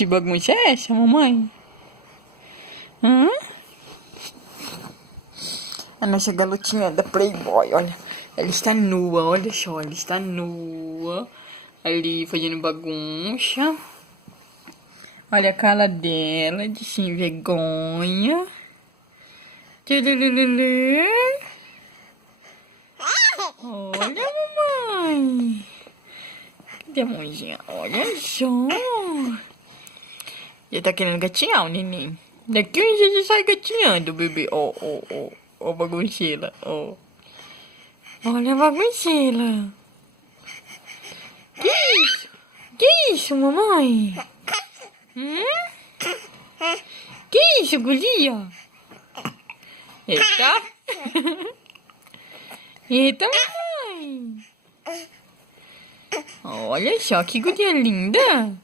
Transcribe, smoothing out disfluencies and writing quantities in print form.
Que bagunça é essa, mamãe? A nossa garotinha da Playboy, olha. Ela está nua, olha só. Ela está nua. Ali fazendo bagunça. Olha a cara dela de sem vergonha. Tchurururu. Olha, mamãe. Cadê a mãozinha? Olha só. Já tá querendo gatinhar o neném. Daqui uns dias já sai gatinhando, bebê. Ó, ó, ó. Ó a bagunceira, ó. Olha a bagunceira. Que isso? Que isso, mamãe? Que isso, guria? Eita. Eita, mamãe. Olha só que guria linda.